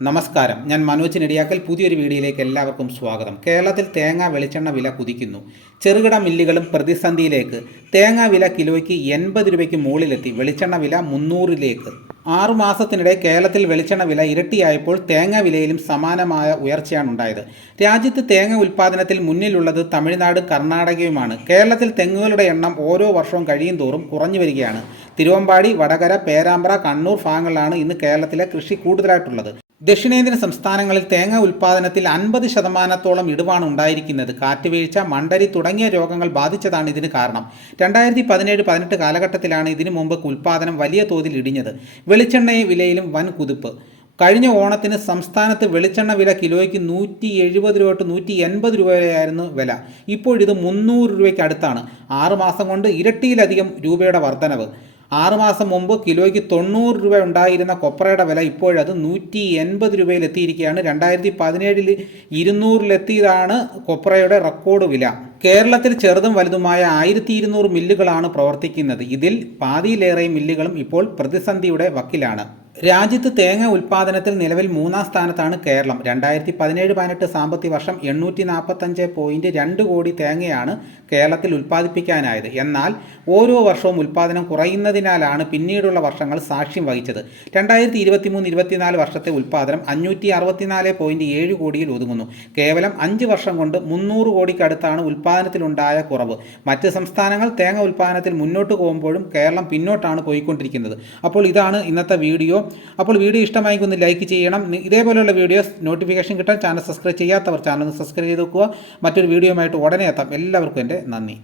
നമസ്കാരം. ഞാൻ മനോജ് നെടിയാക്കൽ. പുതിയൊരു വീഡിയോയിലേക്ക് എല്ലാവർക്കും സ്വാഗതം. കേരളത്തിൽ തേങ്ങ വെളിച്ചെണ്ണ വില കുതിക്കുന്നു. ചെറുകിട മില്ലുകളും പ്രതിസന്ധിയിലേക്ക്. തേങ്ങ വില കിലോയ്ക്ക് എൺപത് രൂപയ്ക്ക് മുകളിലെത്തി. വെളിച്ചെണ്ണ വില മുന്നൂറിലേക്ക്. ആറു മാസത്തിനിടെ കേരളത്തിൽ വെളിച്ചെണ്ണ വില ഇരട്ടിയായപ്പോൾ തേങ്ങ വിലയിലും സമാനമായ ഉയർച്ചയാണ് ഉണ്ടായത്. രാജ്യത്ത് തേങ്ങ ഉൽപ്പാദനത്തിൽ മുന്നിലുള്ളത് തമിഴ്നാട് കർണാടകയുമാണ്. കേരളത്തിൽ തെങ്ങുകളുടെ എണ്ണം ഓരോ വർഷവും കഴിയും തോറും കുറഞ്ഞു വരികയാണ്. തിരുവമ്പാടി വടകര പേരാമ്പ്ര കണ്ണൂർ ഭാഗങ്ങളിലാണ് ഇന്ന് കേരളത്തിലെ കൃഷി കൂടുതലായിട്ടുള്ളത്. ദക്ഷിണേന്ത്യൻ സംസ്ഥാനങ്ങളിൽ തേങ്ങ ഉൽപ്പാദനത്തിൽ അൻപത് ശതമാനത്തോളം ഇടിവാണ് ഉണ്ടായിരിക്കുന്നത്. കാറ്റുവീഴ്ച മണ്ടരി തുടങ്ങിയ രോഗങ്ങൾ ബാധിച്ചതാണ് ഇതിന് കാരണം. രണ്ടായിരത്തി പതിനേഴ് പതിനെട്ട് കാലഘട്ടത്തിലാണ് ഇതിനു മുമ്പ് ഉൽപ്പാദനം വലിയ തോതിൽ ഇടിഞ്ഞത്. വെളിച്ചെണ്ണ വിലയിലും വൻ കുതിപ്പ്. കഴിഞ്ഞ ഓണത്തിന് സംസ്ഥാനത്ത് വെളിച്ചെണ്ണ വില കിലോയ്ക്ക് നൂറ്റി എഴുപത് രൂപ തൊട്ട് നൂറ്റി എൺപത് രൂപ വരെയായിരുന്നു വില. ഇപ്പോഴിത് മുന്നൂറ് രൂപയ്ക്ക് അടുത്താണ്. ആറുമാസം കൊണ്ട് ഇരട്ടിയിലധികം രൂപയുടെ വർധനവ്. ആറുമാസം മുമ്പ് കിലോയ്ക്ക് തൊണ്ണൂറ് രൂപ ഉണ്ടായിരുന്ന കൊപ്രയുടെ വില ഇപ്പോഴത് നൂറ്റി എൺപത് രൂപയിൽ എത്തിയിരിക്കുകയാണ് രണ്ടായിരത്തി പതിനേഴിൽ ഇരുന്നൂറിലെത്തിയതാണ് കൊപ്രയുടെ റെക്കോർഡ് വില. കേരളത്തിൽ ചെറുതും വലുതുമായ ആയിരത്തി ഇരുന്നൂറ് മില്ലുകളാണ് പ്രവർത്തിക്കുന്നത്. ഇതിൽ പാതിയിലേറെ മില്ലുകളും ഇപ്പോൾ പ്രതിസന്ധിയുടെ വക്കിലാണ്. രാജ്യത്ത് തേങ്ങ ഉൽപ്പാദനത്തിൽ നിലവിൽ മൂന്നാം സ്ഥാനത്താണ് കേരളം. രണ്ടായിരത്തി പതിനേഴ് പതിനെട്ട് സാമ്പത്തിക വർഷം എണ്ണൂറ്റി നാൽപ്പത്തഞ്ച് പോയിന്റ് രണ്ട് കോടി തേങ്ങയാണ് കേരളത്തിൽ ഉൽപ്പാദിപ്പിക്കാനായത്. എന്നാൽ ഓരോ വർഷവും ഉൽപ്പാദനം കുറയുന്നതിനാലാണ് പിന്നീടുള്ള വർഷങ്ങൾ സാക്ഷ്യം വഹിച്ചത്. രണ്ടായിരത്തി ഇരുപത്തി മൂന്ന് ഇരുപത്തിനാല് വർഷത്തെ ഉൽപ്പാദനം അഞ്ഞൂറ്റി അറുപത്തിനാല് പോയിന്റ് ഏഴ് കോടിയിൽ ഒതുങ്ങുന്നു. കേവലം അഞ്ച് വർഷം കൊണ്ട് മുന്നൂറ് കോടിക്കടുത്താണ് ഉൽപ്പാദനത്തിലുണ്ടായ കുറവ്. മറ്റ് സംസ്ഥാനങ്ങൾ തേങ്ങ ഉൽപ്പാദനത്തിൽ മുന്നോട്ട് പോകുമ്പോഴും കേരളം പിന്നോട്ടാണ് പോയിക്കൊണ്ടിരിക്കുന്നത്. അപ്പോൾ ഇതാണ് ഇന്നത്തെ വീഡിയോ. അപ്പോൾ വീഡിയോ ഇഷ്ടമായെങ്കിൽ ഒന്ന് ലൈക്ക് ചെയ്യണം. ഇതേപോലെയുള്ള വീഡിയോസ് നോട്ടിഫിക്കേഷൻ കിട്ടാൻ ചാനൽ സബ്സ്ക്രൈബ് ചെയ്യാത്തവർ ചാനൽ സബ്സ്ക്രൈബ് ചെയ്ത് വെക്കുക. മറ്റൊരു വീഡിയോയുമായിട്ട് ഉടനെ എത്താം. എല്ലാവർക്കും എന്റെ നന്ദി.